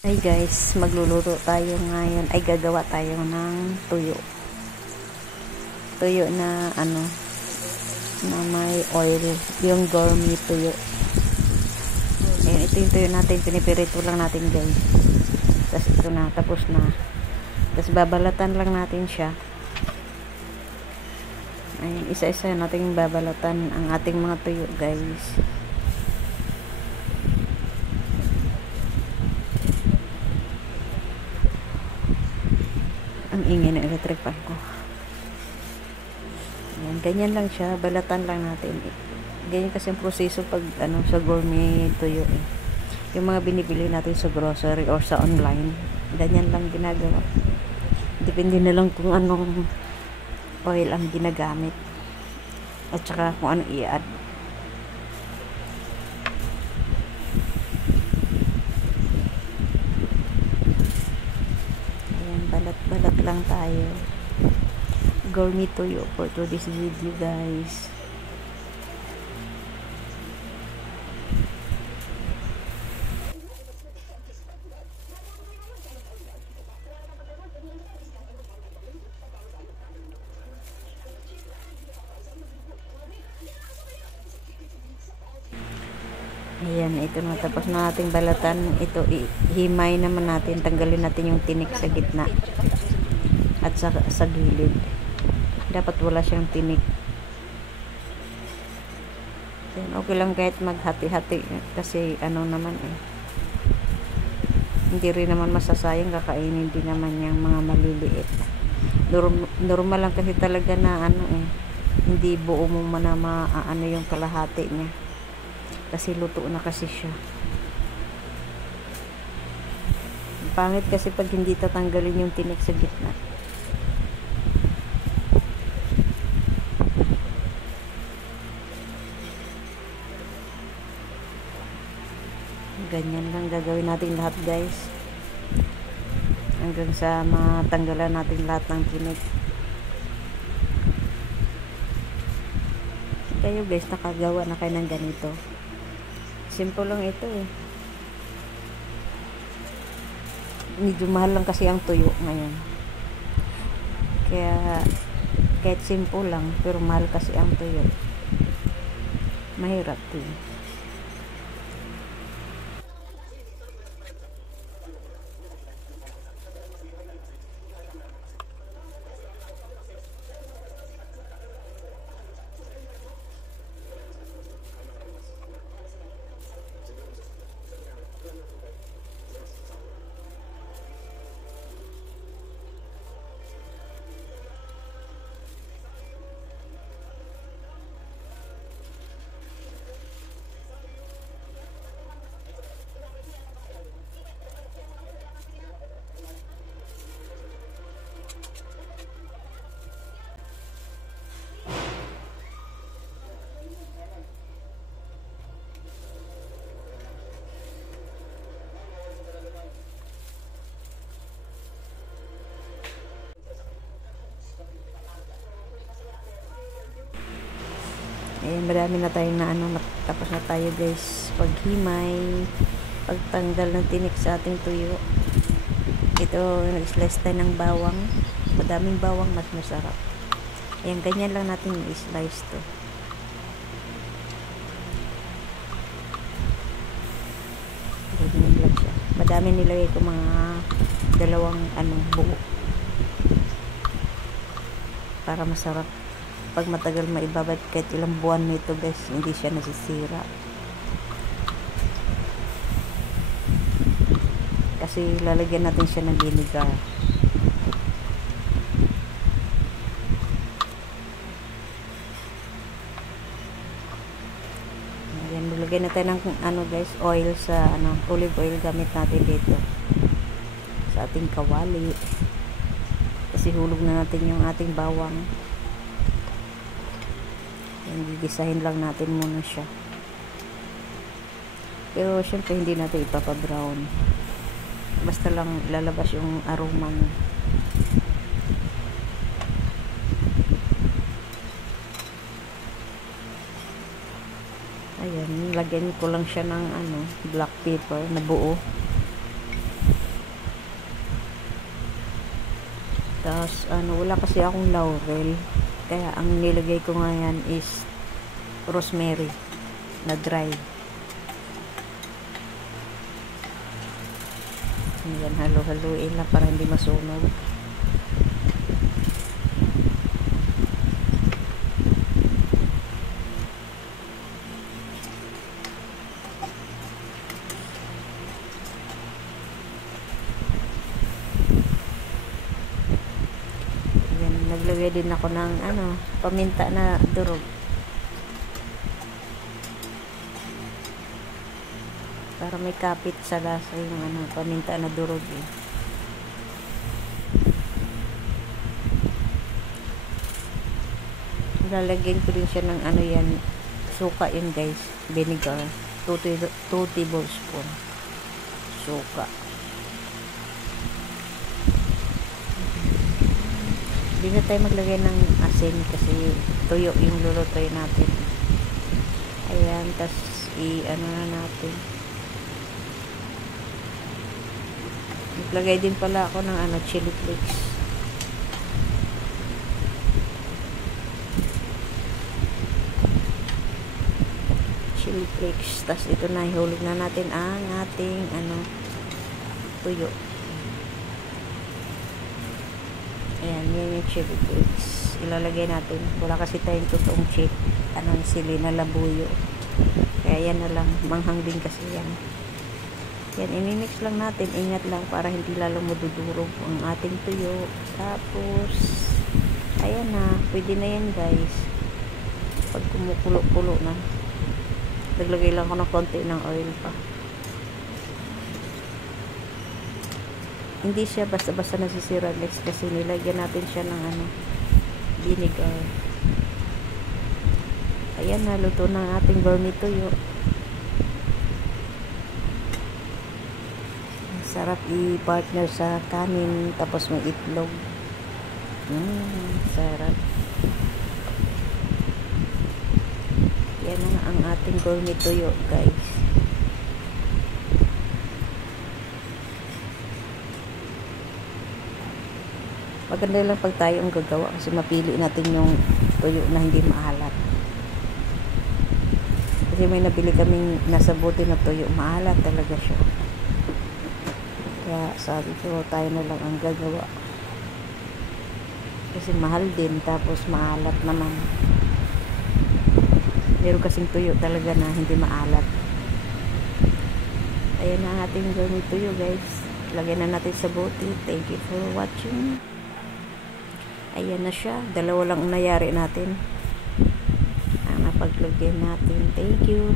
Hi guys, magluluto tayo ngayon. Ay gagawa tayo ng tuyo. Tuyo na na may oil. Yung gourmet tuyo. Ayan, ito yung tuyo natin. Pinipirito lang natin guys. Tapos ito na, tapos na. Tapos babalatan lang natin siya. Ayan, isa-isa natin babalatan ang ating mga tuyo guys. Ang ingay ng electric fan ko. Ayan, ganyan lang siya, balatan lang natin. Ganyan kasi ang proseso pag sa gourmet tuyo eh. Yung mga binibili natin sa grocery or sa online, ganyan lang ginagawa. Depende na lang kung anong oil ang ginagamit at saka kung ano i-add. Balat lang tayo. Gourmet tuyo for today's video guys. Ayan, ito na, tapos na nating balatan. Ito, himay naman natin, tanggalin natin yung tinik sa gitna at sa gilid. Dapat wala siyang tinik. Ayan, okay lang kahit maghati-hati kasi naman hindi rin naman masasayang, kakainin din naman yung mga maliliit. Normal lang kasi talaga na hindi buo mo na yung kalahati niya. Kasi luto na kasi siya. Pangit kasi pag hindi tatanggalin yung tinik sa gitna. Ganyan lang gagawin natin lahat guys. Hanggang sa matanggalan natin lahat ng tinik. Kayo guys, nakagawa na kayo ng ganito. Simple lang ito eh. Medyo mahal lang kasi ang tuyo ngayon. Kaya kahit simple lang, pero mahal kasi ang tuyo. Mahirap din. Marami na tayong tapos na tayo guys paghimay, pagtanggal ng tinik sa ating tuyo. Ito, nag-slice tayo ng bawang, madaming bawang, mas masarap. Ayan, ganyan lang natin i-slice to. Ganyan lang siya, madami nilagay ko, mga dalawang buo para masarap. Pag matagal maibabad, kahit ilang buwan mo ito guys, hindi siya nasisira. Kasi lalagyan natin siya ng vinegar. Ayan, nilagyan natin ng guys, oil sa olive oil gamit natin dito sa ating kawali. Kasi hulog na natin yung ating bawang. Gigisahin lang natin muna siya. Pero syempre hindi natin ipapa-brown. Basta lang lalabas yung aroma niya. Ayan, lagyan ko lang siya ng black pepper na buo. Tapos, wala kasi akong laurel. Kaya, ang nilagay ko nga yan is rosemary na dry. Ayan, halo-haluin lang para hindi masunog. Naglagay din ako ng paminta na durog para may kapit sa lasa yung paminta na durog eh. Lalagyan ko din siya ng yan, suka yun guys, vinegar, 2 tablespoon suka. Hindi na tayo maglagay ng asin kasi tuyo yung lulutuin natin. Ayan, tas na natin. Naglagay din pala ako ng chili flakes. Chili flakes. Tas ito na, ihulog na natin ang ating tuyo. Ayan, yan yung chili flakes. Ilalagay natin. Wala kasi tayong totoong sili na labuyo. Kaya yan na lang. Manghang din kasi yan. Yan, imimix lang natin. Ingat lang para hindi lalong madudurog ang ating tuyo. Tapos, ayan na. Pwede na yan guys. Pag kumukulo-kulo na. Naglagay lang ako ng konti ng oil pa. Hindi siya basta-basta nasisira guys kasi nilagyan natin siya ng vinegar. Ayan na, luto na ang ating gourmet tuyo. Sarap i-partner sa kanin tapos may itlog. Sarap. Yan na ang ating gourmet tuyo guys. Maganda lang pag tayo ang gagawa kasi mapili natin yung tuyo na hindi maalat. Kasi may nabili kaming nasa bote na tuyo, maalat talaga siya. Kaya sabi ko tayo na lang ang gagawa. Kasi mahal din tapos maalat naman. Meron kasing tuyo talaga na hindi maalat. Ayan na ang ating gourmet tuyo guys. Lagyan na natin sa bote. Thank you for watching. Ayan na siya. Dalawa lang ang nangyari natin. Ang napaglagyan natin. Thank you.